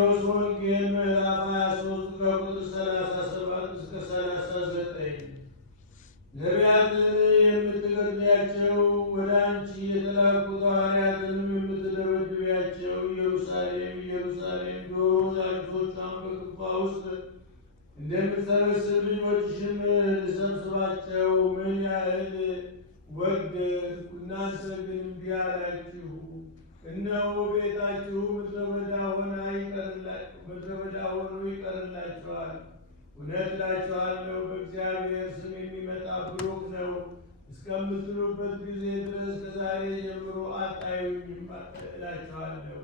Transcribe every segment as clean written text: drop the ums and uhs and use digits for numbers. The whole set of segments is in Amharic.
ማቴዎስ ወንጌል ምዕራፍ 23 ከቁጥር 37 እስከ 39 ነቢያትን የምትገድያቸው ወደ አንቺ የተላኩት ሐዋርያትንም የምትደበድቢያቸው ኢየሩሳሌም ኢየሩሳሌም ዶሮ ጫጩቶቿን በክንፏ ውስጥ እንደምትሰበስብ ልጆችሽን ልሰብስባቸው ምን ያህል ወደድኩ! እናንተ ግን እምቢ አላችሁ። እነሆ ቤታችሁ ምድረ በዳ ሆኖ ይቀርላችኋል። እውነት እላችኋለሁ በእግዚአብሔር ስም የሚመጣ ብሩክ ነው እስከምትሉበት ጊዜ ድረስ ከዛሬ ጀምሮ አታዩኝም እላችኋለሁ።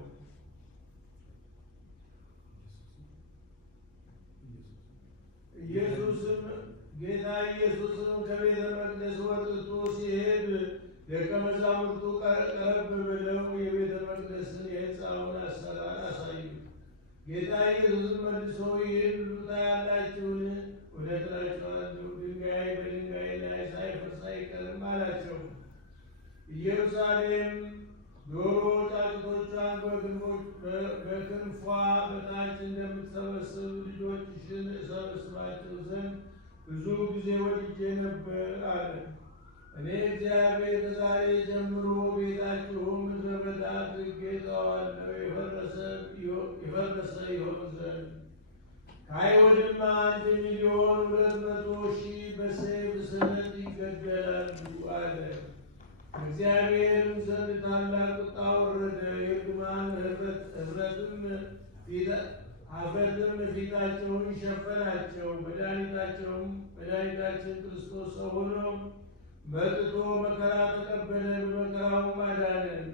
ጌታ ኢየሱስም ከቤተ መቅደስ ወጥቶ ሲሄድ ደቀ መዛሙርቱ ቀረብ ብለው የቤተ መቅደስን የሕንፃውን አሰራር አሳዩት። ጌታ ኢየሱስም መልሶ ይህን ሁሉ ታያላችሁን? እውነት እላችኋለሁ ድንጋይ በድንጋይ ላይ ሳይፈርስ አይቀርም አላቸው። ኢየሩሳሌም ዶሮ ጫጩቶቿን በክንፏ በታች እንደምትሰበስብ ልጆችሽን እሰበስባቸው ዘንድ ብዙ ጊዜ ወድጄ ነበር አለ። እኔ እግዚአብሔር ከዛሬ ጀምሮ ቤታችሁን ምድረ በዳ አድርጌ እተዋለሁ የፈረሰ ይሆን ዘንድ። ከአይሁድም 1,200,000 በሰይፍ ስለት ይገደላሉ አለ። ከእግዚአብሔርም ዘንድ ታላቅ ቁጣ ወረደ። የእርግማን ኀፍረትም ፊታቸውን ሸፈናቸው። መድኃኒታችን ክርስቶስ ሰው ሆኖ መጥቶ መከራ ተቀበለ፣ በመከራውም አዳነን።